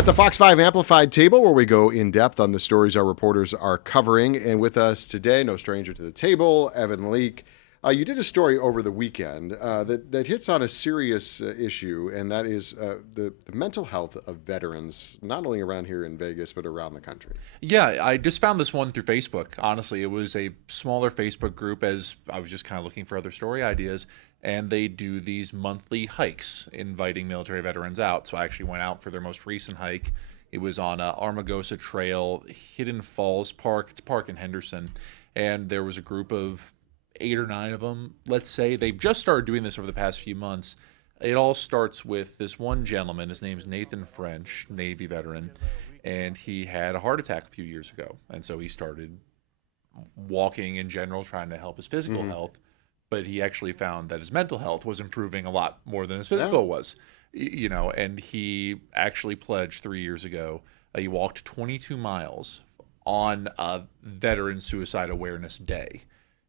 At the Fox 5 Amplified table, where we go in depth on the stories our reporters are covering. And with us today, no stranger to the table, Evan Leake. You did a story over the weekend that hits on a serious issue, and that is the mental health of veterans, not only around here in Vegas, but around the country. Yeah, I just found this one through Facebook. Honestly, it was a smaller Facebook group as I was just kind of looking for other story ideas. And they do these monthly hikes inviting military veterans out. So I actually went out for their most recent hike. It was on Armagosa Trail, Hidden Falls Park. It's a park in Henderson. And there was a group of 8 or 9 of them, let's say. They've just started doing this over the past few months. It all starts with this one gentleman. His name's Nathan French, Navy veteran, and he had a heart attack a few years ago. And so he started walking in general, trying to help his physical health. But he actually found that his mental health was improving a lot more than his physical was. And he actually pledged 3 years ago. He walked 22 miles on Veteran Suicide Awareness Day.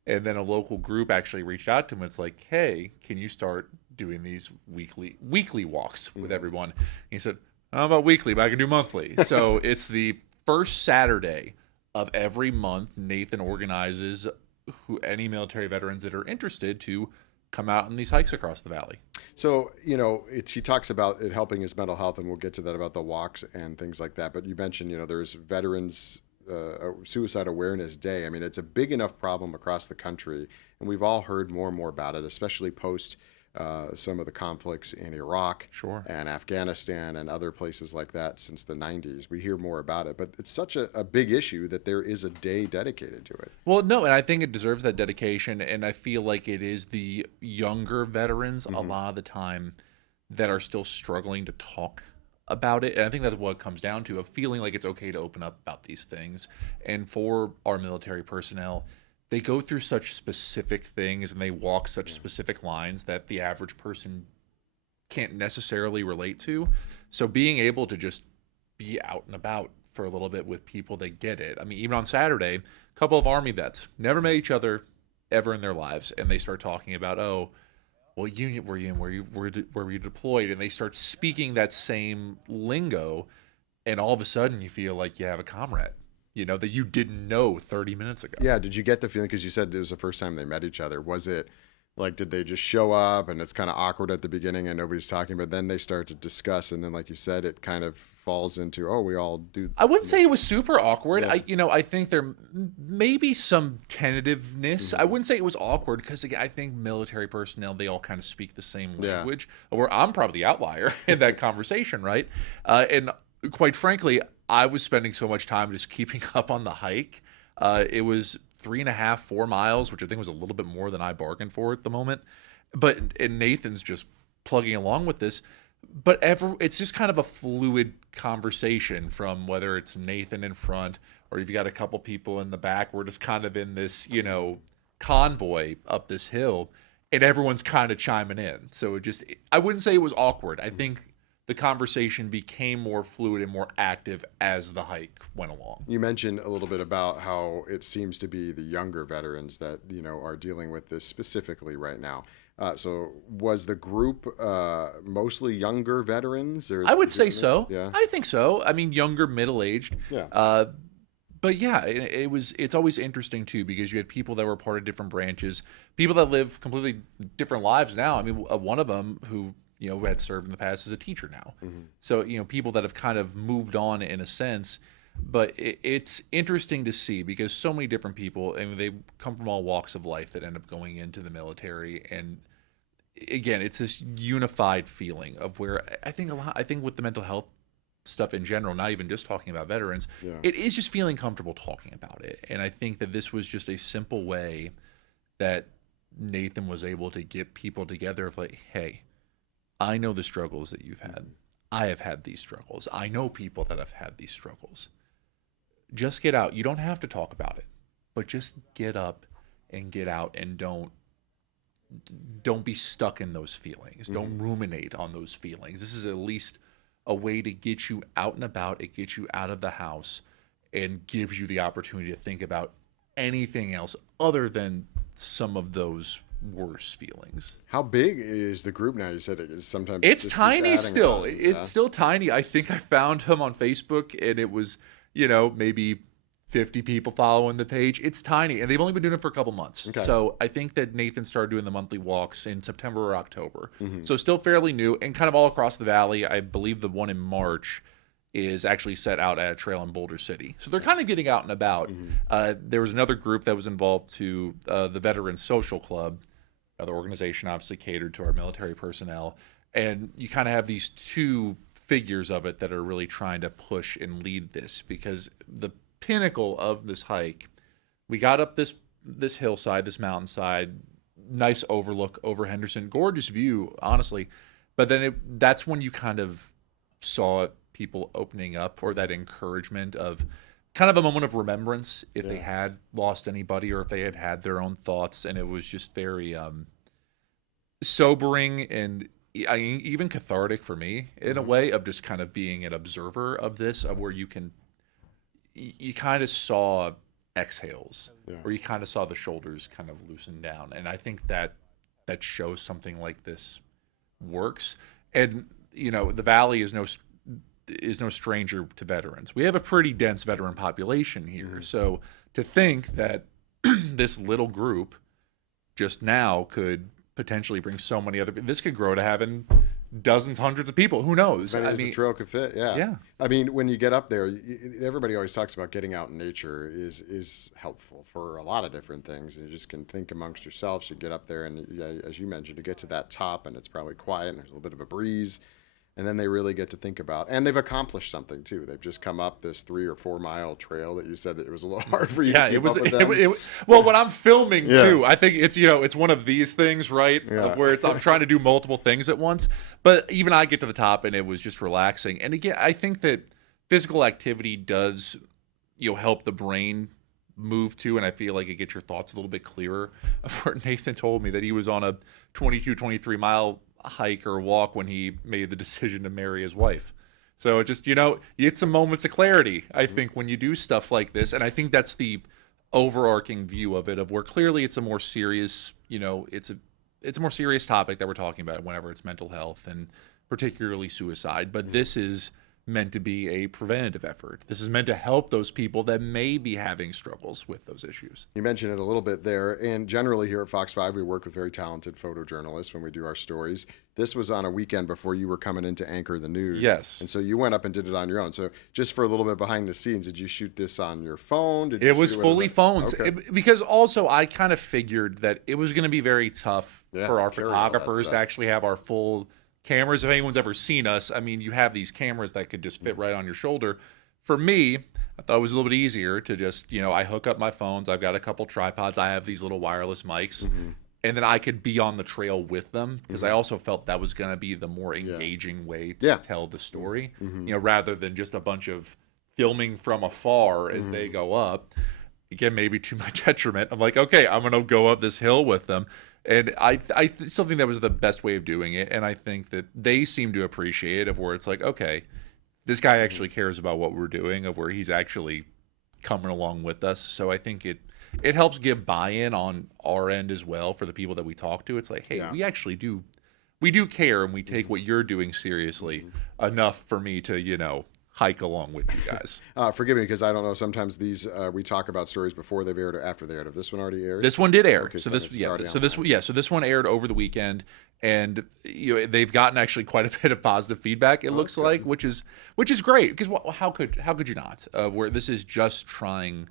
And then a local group actually reached out to him. It's like, hey, can you start doing these weekly walks with everyone? And he said, how about weekly, but I can do monthly. So it's the first Saturday of every month. Nathan organizes any military veterans that are interested to come out on these hikes across the valley. So, he talks about it helping his mental health, and we'll get to that about the walks and things like that. But you mentioned, there's Veterans Suicide Awareness Day. I mean, it's a big enough problem across the country, and we've all heard more and more about it, especially post some of the conflicts in Iraq and Afghanistan and other places like that since the 90s. We hear more about it, but it's such a big issue that there is a day dedicated to it. Well, no, and I think it deserves that dedication, and I feel like it is the younger veterans a lot of the time that are still struggling to talk about it. And I think that's what it comes down to, of feeling like it's okay to open up about these things. And for our military personnel, they go through such specific things and they walk such specific lines that the average person can't necessarily relate to. So being able to just be out and about for a little bit with people that get it. I mean, even on Saturday, a couple of Army vets never met each other ever in their lives, and they start talking about, oh, what unit were you in? Where were you deployed? And they start speaking that same lingo, and all of a sudden you feel like you have a comrade, that you didn't know 30 minutes ago. Yeah, did you get the feeling, because you said it was the first time they met each other, was it like, did they just show up and it's kind of awkward at the beginning and nobody's talking, but then they start to discuss, and then, like you said, it kind of falls into, oh, we all do. I wouldn't say it was super awkward. Yeah. I think there may be some tentativeness. I wouldn't say it was awkward because, again, I think military personnel, they all kind of speak the same language. Where I'm probably the outlier in that conversation, right? And quite frankly, I was spending so much time just keeping up on the hike. It was 3.5, 4 miles, which I think was a little bit more than I bargained for at the moment. And Nathan's just plugging along with this. But it's just kind of a fluid conversation, from whether it's Nathan in front or you've got a couple people in the back. We're just kind of in this, convoy up this hill, and everyone's kind of chiming in. So I wouldn't say it was awkward. I think the conversation became more fluid and more active as the hike went along. You mentioned a little bit about how it seems to be the younger veterans that, are dealing with this specifically right now. So was the group mostly younger veterans? Or I would say so. Yeah. I think so. I mean, younger, middle-aged. Yeah. But yeah, it's always interesting too, because you had people that were part of different branches, people that live completely different lives now. I mean, one of them who had served in the past is a teacher now. So people that have kind of moved on in a sense. But it's interesting to see, because so many different people, and they come from all walks of life, that end up going into the military. And again, it's this unified feeling of where I think with the mental health stuff in general, not even just talking about veterans, it is just feeling comfortable talking about it. And I think that this was just a simple way that Nathan was able to get people together of like, hey, I know the struggles that you've had. I have had these struggles. I know people that have had these struggles. Just get out. You don't have to talk about it, but just get up and get out, and don't be stuck in those feelings. Don't ruminate on those feelings. This is at least a way to get you out and about. It gets you out of the house and gives you the opportunity to think about anything else other than some of those worse feelings. How big is the group now? You said it is sometimes It's just keeps tiny adding still. on. It's Yeah. still tiny. I think I found him on Facebook and it was, you know, maybe 50 people following the page. It's tiny and they've only been doing it for a couple months. Okay. So I think that Nathan started doing the monthly walks in September or October. Mhm. So still fairly new and kind of all across the valley. I believe the one in March is actually set out at a trail in Boulder City. So they're kind of getting out and about. There was another group that was involved to the Veterans Social Club, another organization obviously catered to our military personnel. And you kind of have these two figures of it that are really trying to push and lead this because the pinnacle of this hike, we got up this hillside, this mountainside, nice overlook over Henderson, gorgeous view, honestly. But then that's when you kind of saw people opening up or that encouragement of kind of a moment of remembrance if they had lost anybody or if they had had their own thoughts, and it was just very sobering and even cathartic for me in a way of just kind of being an observer of this, of where you kind of saw exhales or you kind of saw the shoulders kind of loosen down, and I think that shows something like this works. And you know, the valley is no stranger to veterans. We have a pretty dense veteran population here. So to think that this little group just now could potentially bring so many other, this could grow to having dozens, hundreds of people. Who knows? As many as the trail could fit. Yeah. Yeah. I mean, when you get up there, everybody always talks about getting out in nature is helpful for a lot of different things. And you just can think amongst yourselves. You get up there, and as you mentioned, to get to that top, and it's probably quiet, and there's a little bit of a breeze. And then they really get to think about, and they've accomplished something too. They've just come up this 3 or 4 mile trail that you said that it was a little hard for you. Yeah, to keep it was. up with them. Well, when I'm filming too, I think it's it's one of these things, right? Of where I'm trying to do multiple things at once. But even I get to the top, and it was just relaxing. And again, I think that physical activity does help the brain move too, and I feel like it gets your thoughts a little bit clearer. Where Nathan told me that he was on a 23 mile hike or walk when he made the decision to marry his wife. So it just, you get some moments of clarity, I think, when you do stuff like this. And I think that's the overarching view of it, of where clearly it's a more serious, it's a more serious topic that we're talking about whenever it's mental health and particularly suicide. But this is meant to be a preventative effort. This is meant to help those people that may be having struggles with those issues. You mentioned it a little bit there, and generally here at Fox 5, we work with very talented photojournalists when we do our stories. This was on a weekend before you were coming in to anchor the news. Yes. And so you went up and did it on your own. So just for a little bit behind the scenes, did you shoot this on your phone? It was fully phones. Okay. Because also I kind of figured that it was going to be very tough for our carry all that photographers to stuff. actually have our full cameras. If anyone's ever seen us, I mean, you have these cameras that could just fit right on your shoulder. For me, I thought it was a little bit easier to just, I hook up my phones. I've got a couple tripods. I have these little wireless mics. And then I could be on the trail with them, because I also felt that was going to be the more engaging way to tell the story, rather than just a bunch of filming from afar as they go up. Again, maybe to my detriment. I'm like, okay, I'm going to go up this hill with them. And I still think that was the best way of doing it. And I think that they seem to appreciate it, of where it's like, okay, this guy actually cares about what we're doing, of where he's actually coming along with us. So I think it helps give buy-in on our end as well for the people that we talk to. It's like, hey, we actually do care, and we take what you're doing seriously enough for me to, hike along with you guys. Forgive me, because I don't know. Sometimes these we talk about stories before they've aired or after they aired. If this one already aired, this one did air. Okay, so then this, it's yeah, already so this, online. yeah, so this one aired over the weekend, and they've gotten actually quite a bit of positive feedback. It looks like, which is great, because how could you not? Where this is just trying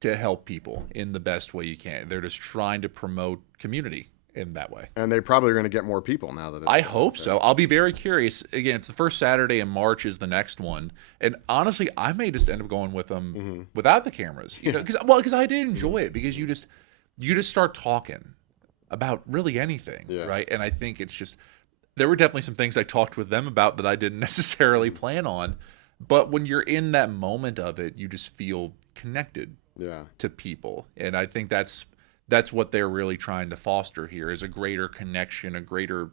to help people in the best way you can. They're just trying to promote community in that way. And they probably are going to get more people now that it's I hope so. I'll be very curious. Again, it's the first Saturday in March is the next one. And honestly, I may just end up going with them without the cameras. Because I did enjoy it, because you just start talking about really anything, right? And I think it's just, there were definitely some things I talked with them about that I didn't necessarily plan on. But when you're in that moment of it, you just feel connected to people. And I think that's what they're really trying to foster here, is a greater connection, a greater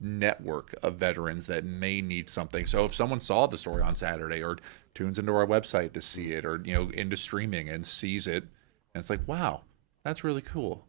network of veterans that may need something. So if someone saw the story on Saturday, or tunes into our website to see it, or into streaming and sees it, and it's like, wow, that's really cool.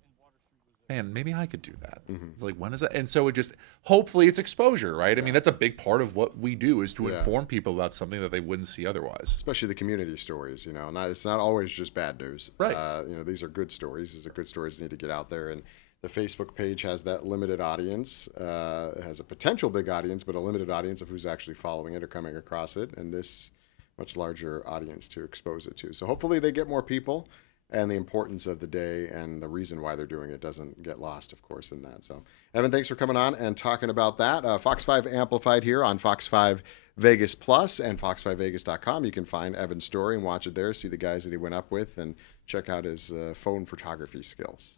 man, maybe I could do that. Mm-hmm. It's like, when is that? And so it just, hopefully it's exposure, right? I mean, that's a big part of what we do, is to Yeah. inform people about something that they wouldn't see otherwise. Especially the community stories, it's not always just bad news. Right. These are good stories. These are good stories that need to get out there. And the Facebook page has that limited audience. It has a potential big audience, but a limited audience of who's actually following it or coming across it. And this much larger audience to expose it to. So hopefully they get more people, and the importance of the day and the reason why they're doing it doesn't get lost, of course, in that. So, Evan, thanks for coming on and talking about that. Fox 5 Amplified here on Fox 5 Vegas Plus and fox5vegas.com. You can find Evan's story and watch it there, see the guys that he went up with, and check out his phone photography skills.